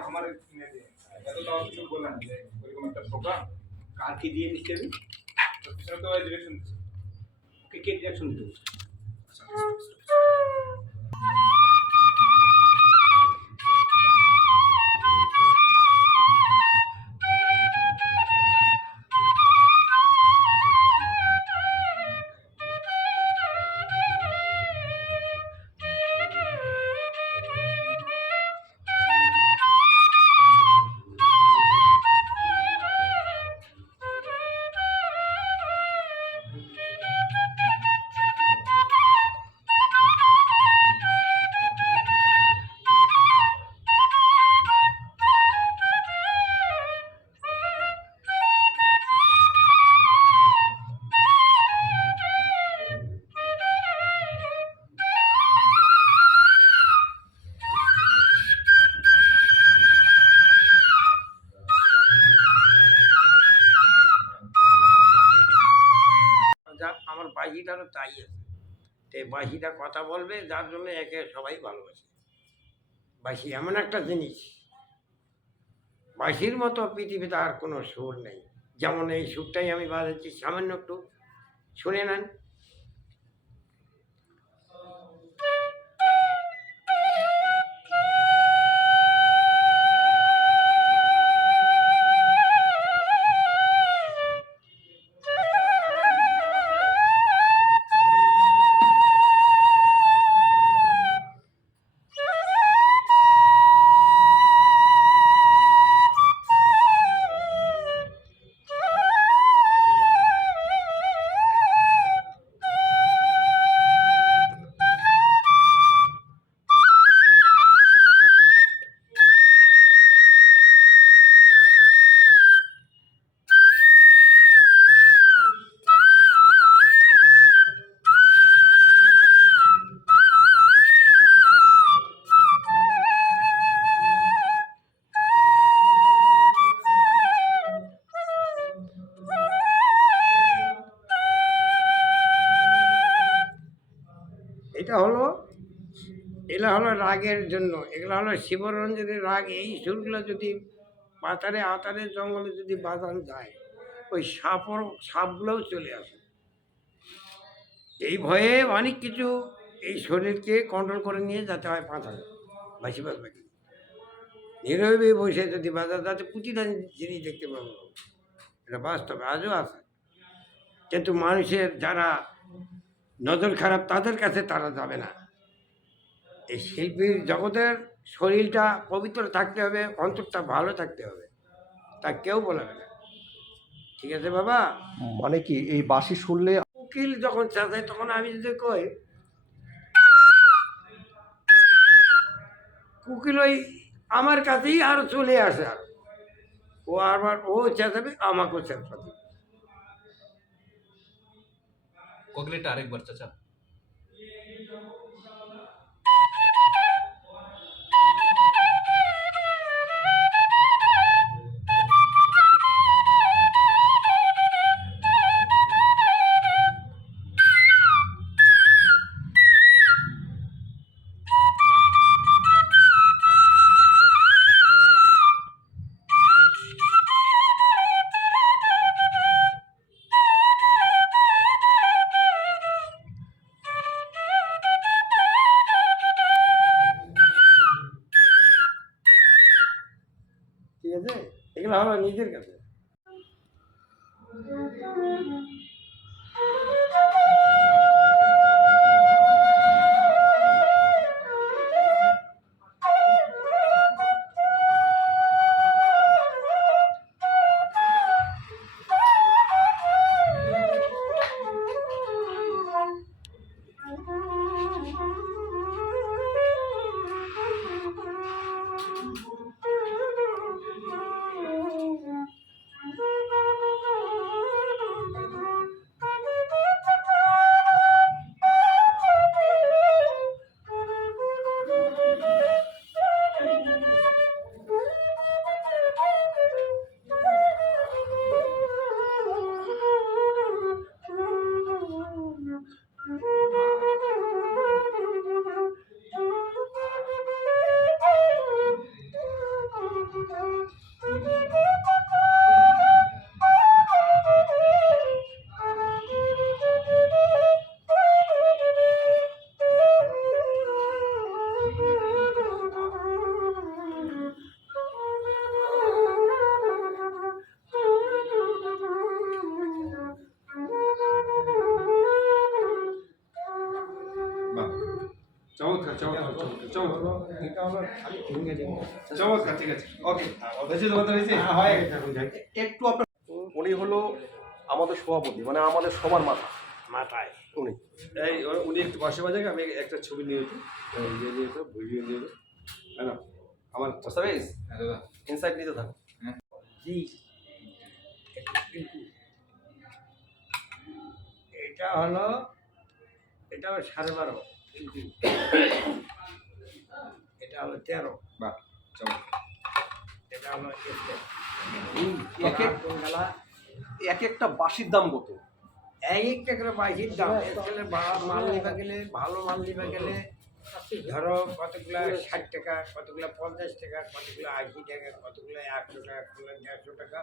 আমার এত তাও কিছু বললাম যে ওইরকম একটা প্রোগ্রাম কার কি দিয়ে নিতে হবে তো পিছনে তো ডিরেকশন ওকে কে ডিরেকশন দেবো বাহিটারও তাই আছে। তো বাহিটা কথা বলবে, যার জন্য একে সবাই ভালোবাসে। বাঁশি এমন একটা জিনিস বাঁশির মতো পৃথিবীতে আর কোনো সুর নেই। যেমন এই সুরটাই আমি বাজাচ্ছি, সামান্য একটু। শুনে নেন। এটা হলো, এগুলো হলো রাগের জন্য, এগুলো হলো শিবরঞ্জনের রাগ, এই সুরগুলো যদি পাতারে আতারে জঙ্গলে যদি বাজানো যায়, ওই সাপর, সাপগুলোও চলে আসে। এই ভয়ে অনেক কিছু এই শরীরকে কন্ট্রোল করে নিয়ে যাতে হয় পাতারে বাসি বাজ বাকি নীরবে বসে যদি বাজার যাতে প্রতিটা জিনিস দেখতে পাবো এটা বাস্তবে আজও আছে। কিন্তু মানুষের যারা নজর খারাপ তাদের কাছে তারা যাবে না। এই শিল্পীর জগতের শরীরটা পবিত্র থাকতে হবে অন্তরটা ভালো থাকতে হবে। তা কেউ বলাবে না। ঠিক আছে বাবা? মানে কি এই বাসি শুনলে উকিল যখন চাচাই তখন আমি যদি কই উকিল ওই আমার কাছেই আর চলে আসে আর। ও আবার ও চেঁচাবে আমাকেও চেঁচাবে। होगले टारेक बार चाचा ঠিক আছে? এগুলো হলো নিজের কাছে। চমৎকার ঠিক আছে ওকে। একটু আপনার উনি হলো আমাদের সভাপতি মানে আমাদের সবার মাথা। মাথায়। উনি। এই উনি একটু পাশে বাজাক আমি একটা ছবি নিয়ে নিয়ে যেত ভিডিও নিয়ে হ্যাঁ আমার মোস্তাফিজ ইনসাইড নিতে থাকো। জি। এটা হলো এটা হলো সাড়ে বারো। এটা হলো তেরো চমৎকার এটা হলো এক একটা বাসির দাম কত? এক একটা করে বাইশের দাম। এখানে মাল নিবা গেলে ভালো মাল নিবা গেলে ধরো কতগুলা ষাট টাকা কতগুলা পঞ্চাশ টাকা কতগুলো আশি টাকা কতগুলো একশো টাকা কতগুলো দেড়শো টাকা।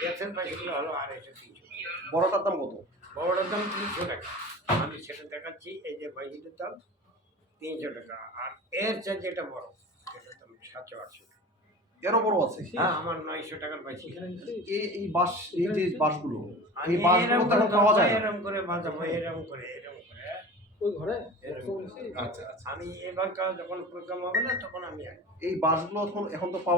গ্যাসের পাখিগুলো হলো আড়াইশো তিনশো বড়টার দাম কত? বড়টার দাম তিনশো টাকা। আমি সেটা দেখাচ্ছি এই যে বাইকের দাম তিনশো টাকা। আর এর চেয়ে যেটা বড় সেটার দাম সাতশো আটশো টাকা। এরও বড় আছে হ্যাঁ আমার নয়শো টাকার এই এই বাস এই যে বাসগুলো আমি এই বাসগুলো তো করে এখন পাওয়া যায় না। করে বাজাবো এরম করে এরম করে। ওই ঘরে? আচ্ছা আচ্ছা। আমি এবার যখন প্রোগ্রাম হবে না তখন আমি এই বাসগুলো এখন এখন তো পাওয়া